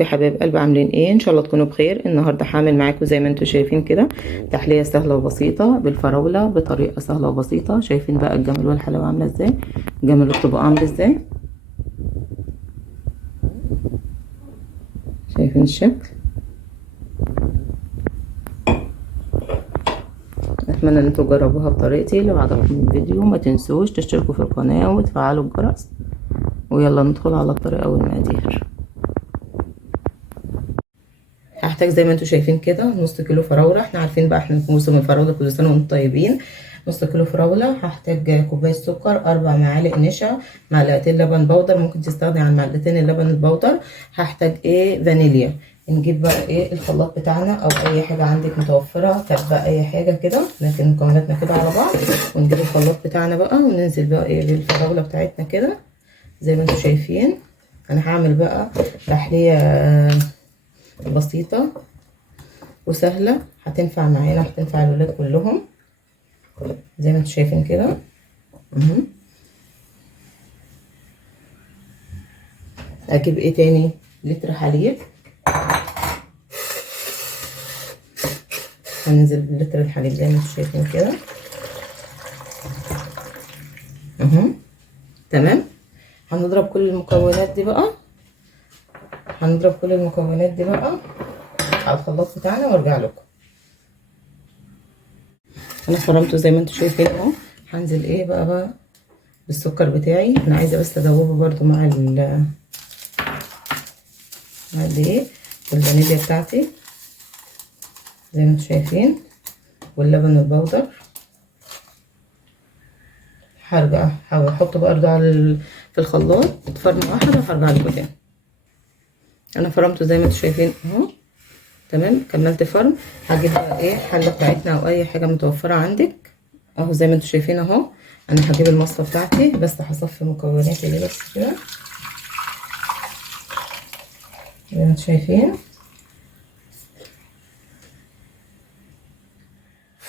ازيكم يا حبايب قلبي، عاملين ايه؟ ان شاء الله تكونوا بخير. النهارده هعمل معاكم زي ما انتم شايفين كده تحليه سهله وبسيطه بالفراوله بطريقه سهله وبسيطه. شايفين بقى الجمال والحلاوه عامله ازاي، جمال الطبق عامل ازاي، شايفين الشكل. اتمنى ان انتوا تجربوها بطريقتي. لو عجبكم الفيديو ما تنسوش تشتركوا في القناه وتفعلوا الجرس، ويلا ندخل على الطريقه والمقادير. هحتاج زي ما انتم شايفين كده نص كيلو فراوله. احنا عارفين بقى احنا في موسم الفراوله، كل سنه وانتم طيبين. نص كيلو فراوله. هحتاج كوبايه سكر، 4 معالق نشا، معلقتين لبن بودر، ممكن تستغني عن معلقتين اللبن البودر. هحتاج فانيليا. نجيب بقى الخلاط بتاعنا او اي حاجه عندك متوفره، كبه اي حاجه كده، لكن مكوناتنا كده على بعض. ونجيب الخلاط بتاعنا بقى وننزل بقى بالفراوله بتاعتنا كده زي ما انتم شايفين. انا هعمل بقى تحليه بسيطة وسهلة، هتنفع معانا، هتنفع الولاد كلهم زي ما انتم شايفين كده. اجيب تاني؟ لتر حليب. هننزل بلتر الحليب زي ما انتم شايفين كده. تمام. هنضرب كل المكونات دي بقى، على الخلاط بتاعنا وارجع لكم. انا فرمته زي ما انتم شايفين اهو. هنزل بقى بالسكر بتاعي. انا عايزه بس ادوبه برضو مع الدقيق والفانيليا بتاعتي زي ما انتم شايفين، واللبن البودر. هرجع هحطه برضو في الخلاط فرمه واحده وهرجع لكم تاني. انا فرمته زي ما انتم شايفين اهو. تمام، كملت فرم. هجيب بقى حله بتاعتنا او اي حاجه متوفره عندك اهو زي ما انتم شايفين اهو. انا هجيب المصفى بتاعتي، بس هصفي مكوناتي دي بس كده زي ما انتم شايفين.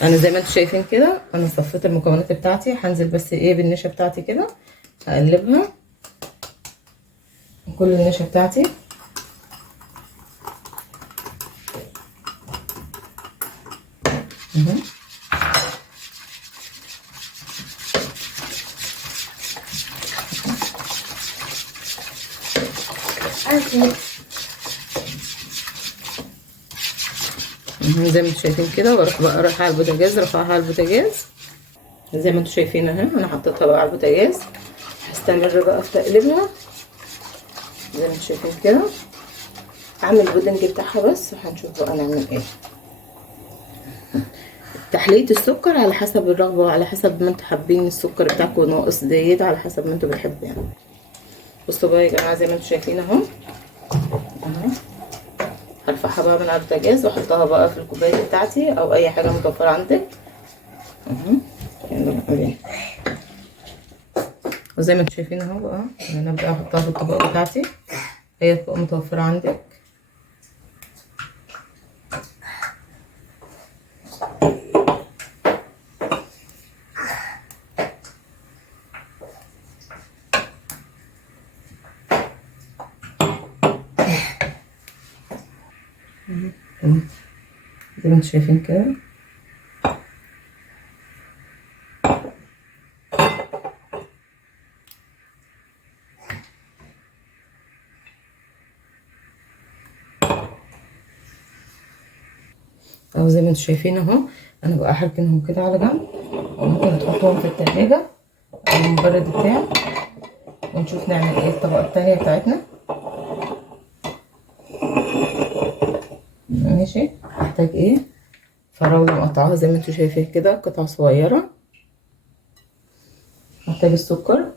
انا زي ما انتم شايفين كده انا صفيت المكونات بتاعتي. هنزل بس بالنشا بتاعتي كده، هقلبها كل النشا بتاعتي. زي ما انتم شايفين كده. واروح بقى رايحه على البوتاجاز، رفعها على البوتاجاز زي ما انتم شايفين اهي. انا حطيتها بقى على البوتاجاز، هستمر بقى في تقليبها زي ما انتم شايفين كده. اعمل البودنج بتاعها بس، وهنشوف بقى نعمل ايه. تحليه السكر على حسب الرغبه وعلى حسب ما انتم حابين السكر بتاعكم، ناقص زايد، على حسب ما انتم بتحبوا يعني. بصوا بقى يا جماعه زي ما انتم شايفين اهو. هرفعها بقى من على البوتاجاز واحطها بقى في الكوبايه بتاعتي او اي حاجه متوفره عندك. وزي ما انتم شايفين اهو بقى انا ابدا احطها في الطبق بتاعتي، هي تبقى متوفره عندك. زي ما انتم شايفين كده. اهو زي ما انتم شايفين اهو. انا بقى هركنهم كده على جنب، وممكن تحطهم في التلاجة او المبرد بتاعي، ونشوف نعمل ايه الطبقة التانية بتاعتنا. ماشي. هحتاج فراولة مقطعاها زي ما انتم شايفين كده قطع صغيرة. هحتاج السكر،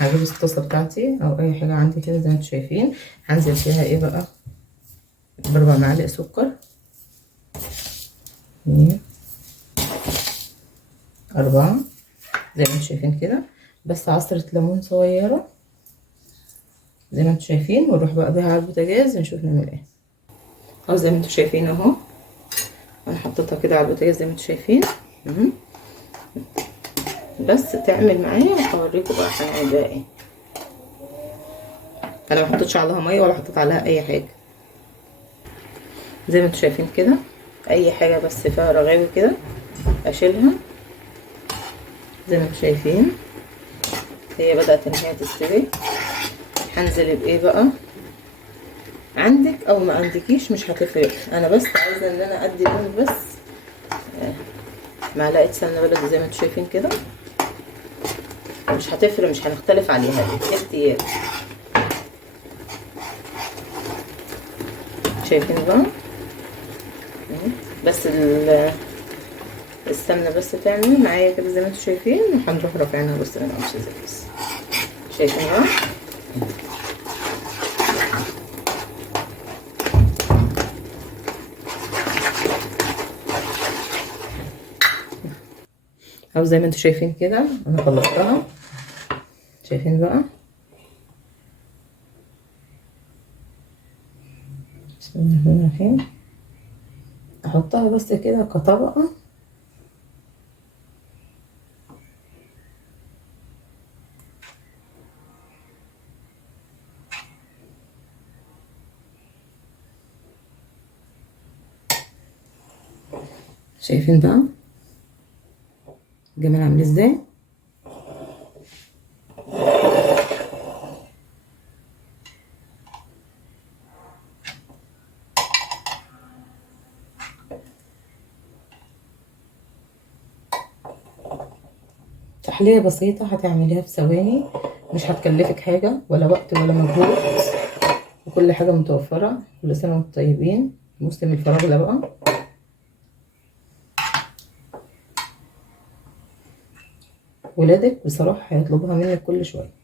هجيب الطاسه بتاعتي او اي حاجه عندي كده زي ما انتم شايفين، هنزل فيها ايه بقى، ب4 معالق سكر، 2 4 زي ما انتم شايفين كده، بس عصرة ليمون صغيره زي ما انتم شايفين، ونروح بقى بيها على البوتاجاز نشوف نعمل ايه. اهو زي ما انتم شايفين اهو، انا حطيتها كده على البوتاجاز زي ما انتم شايفين. بس تعمل معايا وهوريكم بقى هنعمل بيها ايه. انا ما حطيتش عليها ميه ولا حطيت عليها اي حاجه، زي ما انتم شايفين كده. اي حاجه بس فيها رغاوي كده اشيلها زي ما انتم شايفين. هي بدات ان هي تستوي. هنزل بايه بقى، عندك او ما عندكيش مش هتفرق، انا بس عايزه ان انا ادي لون بس. معلقه سمنه بلدي زي ما انتم شايفين كده، مش هتفرق، مش هنختلف عليها، دي اختيار. شايفين بقى، بس السمنه بس تعمل معايا كده زي ما انتم شايفين، وهنروح رافعينها بس من قمص بس. شايفين بقى، او زي ما انتم شايفين كده انا خلصتها. شايفين بقى، بسم الله الرحمن الرحيم. احطها بس كده كطبقه، شايفين بقى الجمال عامل ازاي. تحلية بسيطة هتعمليها في ثواني، مش هتكلفك حاجة ولا وقت ولا مجهود، وكل حاجة متوفرة. كل سنة وانتم طيبين. موسم الفراولة بقى، ولادك بصراحة هيطلبوها منك كل شوية.